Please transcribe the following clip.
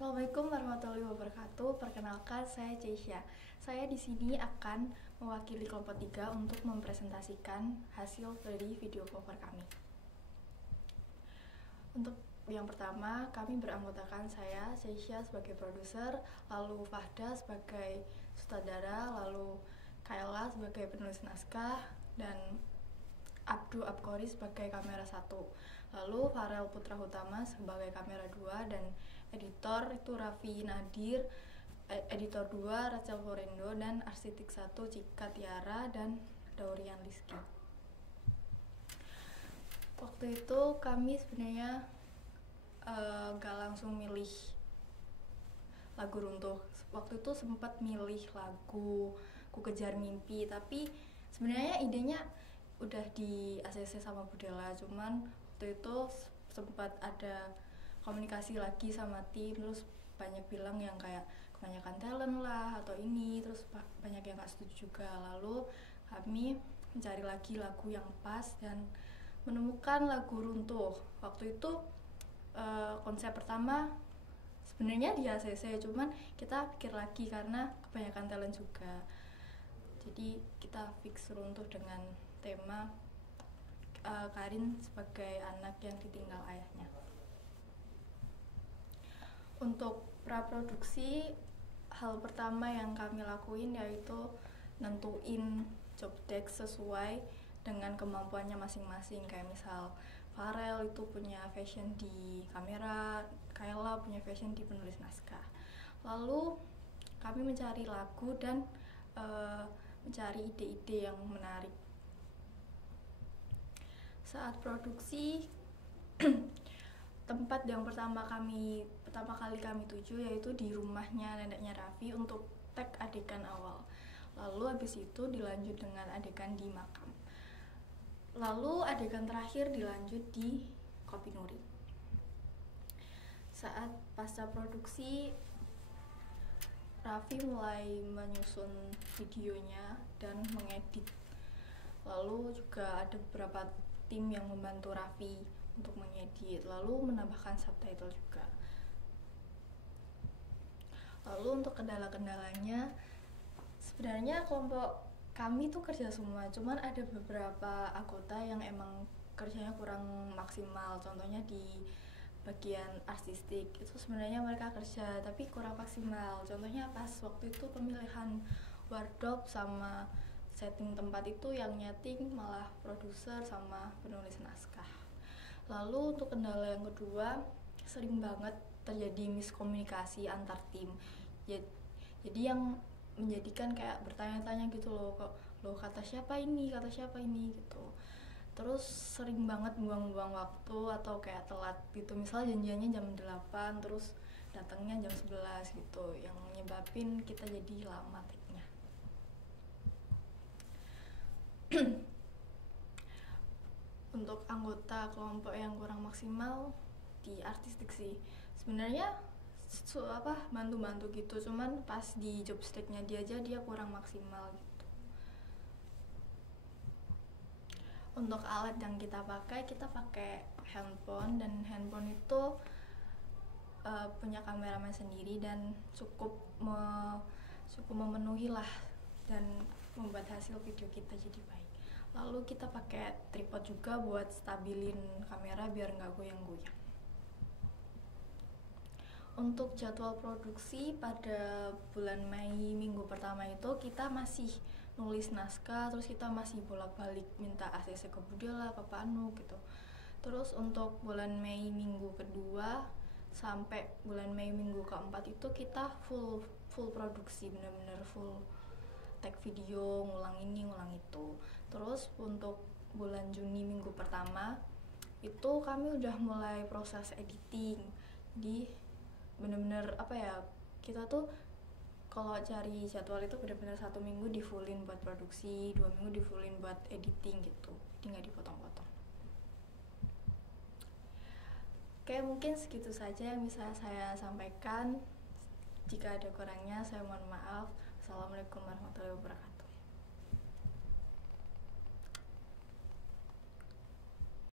Assalamualaikum warahmatullahi wabarakatuh. Perkenalkan, saya Ceisha. Saya di sini akan mewakili kelompok 3 untuk mempresentasikan hasil dari video cover kami. Untuk yang pertama, kami beranggotakan saya, Ceisha, sebagai produser, lalu Fahda sebagai sutradara, lalu Kayla sebagai penulis naskah, dan Abdu Abkori sebagai kamera 1, lalu Farel Putra Hutama sebagai kamera 2, dan editor itu Raffi Nadir, editor 2 Rachel Florendo, dan arsitek 1 Cika Tiara dan Daurian Rizky. Waktu itu kami sebenarnya gak langsung milih lagu Runtuh. Waktu itu sempat milih lagu Ku Kejar Mimpi, tapi sebenarnya idenya udah di ACC sama Budela, cuman waktu itu sempat ada komunikasi lagi sama tim, terus banyak bilang yang kayak kebanyakan talent lah atau ini, terus banyak yang gak setuju juga. Lalu kami mencari lagi lagu yang pas dan menemukan lagu Runtuh. Waktu itu konsep pertama sebenarnya di ACC, cuman kita pikir lagi karena kebanyakan talent juga, jadi kita fix Runtuh dengan tema Karin sebagai anak yang ditinggal ayahnya. Untuk praproduksi, hal pertama yang kami lakuin yaitu nentuin job desk sesuai dengan kemampuannya masing-masing. Kayak misal Farel itu punya fashion di kamera, Kayla punya fashion di penulis naskah. Lalu kami mencari lagu dan mencari ide-ide yang menarik. Saat produksi, tempat yang pertama kali kami tuju yaitu di rumahnya neneknya Raffi untuk tag adegan awal. Lalu habis itu dilanjut dengan adegan di makam. Lalu adegan terakhir dilanjut di Kopi Nuri. Saat pasca produksi, Raffi mulai menyusun videonya dan mengedit. Lalu juga ada beberapa tim yang membantu Raffi untuk mengedit, lalu menambahkan subtitle juga. Lalu untuk kendala-kendalanya, sebenarnya kelompok kami tuh kerja semua, cuman ada beberapa anggota yang emang kerjanya kurang maksimal. Contohnya di bagian artistik itu sebenarnya mereka kerja tapi kurang maksimal. Contohnya pas waktu itu pemilihan wardrobe sama setting tempat itu yang nyeting malah produser sama penulis naskah. Lalu untuk kendala yang kedua, sering banget terjadi miskomunikasi antar tim. Jadi yang menjadikan kayak bertanya-tanya gitu loh, kok lo kata siapa ini gitu. Terus sering banget buang-buang waktu atau kayak telat gitu. Misal janjiannya jam 8 terus datangnya jam 11 gitu, yang nyebabin kita jadi lama take-nya. Untuk anggota kelompok yang kurang maksimal di artistik sih sebenarnya bantu-bantu gitu, cuman pas di job stack-nya dia kurang maksimal gitu. Untuk alat yang kita pakai handphone, dan handphone itu punya kameramen sendiri dan cukup memenuhi lah dan membuat hasil video kita jadi baik. Lalu kita pakai tripod juga buat stabilin kamera biar nggak goyang-goyang. Untuk jadwal produksi pada bulan Mei minggu pertama itu kita masih nulis naskah, terus kita masih bolak-balik minta ACC ke Budela, ke Panu gitu. Terus untuk bulan Mei minggu kedua sampai bulan Mei minggu keempat itu kita full produksi, benar-benar full tag video, ngulang ini ngulang itu. Terus untuk bulan Juni minggu pertama itu kami udah mulai proses editing. Di bener-bener kita tuh kalau cari jadwal itu bener-bener 1 minggu di fullin buat produksi, 2 minggu di fullin buat editing gitu, jadi nggak dipotong-potong. Oke, mungkin segitu saja yang bisa saya sampaikan. Jika ada kurangnya saya mohon maaf. Assalamualaikum warahmatullahi wabarakatuh.